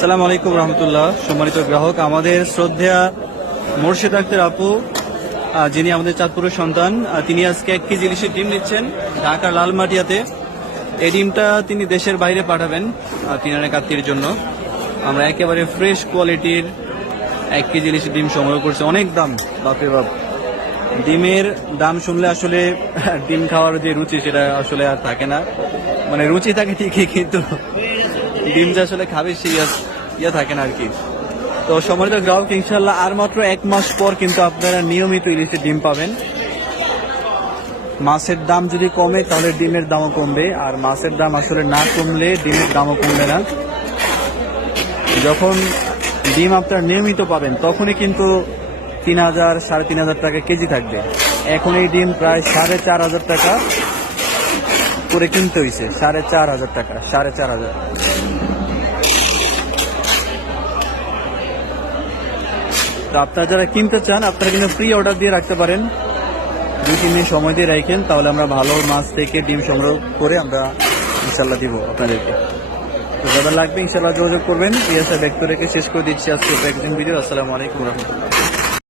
সালাম আলাইকুম রহমতুল্লাহ। সম্মানিত গ্রাহক, আমাদের শ্রদ্ধা মোর্শেদ আক্তার আপু যিনি আমাদের চাঁদপুরের সন্তান তিনি আজকে এক কেজি ইলিশের ডিম নিচ্ছেন ঢাকার লালমাটিয়াতে। এই ডিমটা তিনি দেশের বাইরে পাঠাবেন তিনার এক আত্মীয়ের জন্য। আমরা একেবারে ফ্রেশ কোয়ালিটির এক কেজি ইলিশের ডিম সংগ্রহ করছি। অনেক দাম, বাপরে বাপ। ডিমের দাম শুনলে আসলে ডিম খাওয়ার যে রুচি, সেটা আসলে আর থাকে না। মানে রুচি থাকে ঠিকই, কিন্তু ডিম যে আসলে খাবে সেই ইয়ে থাকে না আর কি। তো সম্মানিত গ্রাহক ইনশাল্লাহ আর মাত্র এক মাস পর কিন্তু আপনারা নিয়মিত ইলিশের ডিম পাবেন। মাছের দাম যদি কমে, তাহলে ডিমের দামও কমবে। আর মাছের দাম আসলে না কমলে ডিমের দামও কমবে না। যখন ডিম আপনারা নিয়মিত পাবেন, তখনই কিন্তু তিন হাজার, সাড়ে তিন হাজার টাকা কেজি থাকবে। এখন এই ডিম প্রায় সাড়ে চার হাজার টাকা। করে কিনতে হয়েছে সাড়ে চার হাজার টাকা, সাড়ে চার হাজার। তো আপনারা যারা কিনতে চান, আপনারা কিন্তু ফ্রি অর্ডার দিয়ে রাখতে পারেন। দুই, তিন দিন সময় দিয়ে রাখেন, তাহলে আমরা ভালো মাছ থেকে ডিম সংগ্রহ করে আমরা ইনশাল্লাহ দিব আপনাদেরকে। তো যারা লাগবে ইনশাল্লাহ যোগাযোগ করবেন। এই ব্যক্ত রেখে শেষ করে দিচ্ছি আজকে প্যাকেজিং ভিডিও আসসালামু আলাইকুম রহমতুল্লাহ।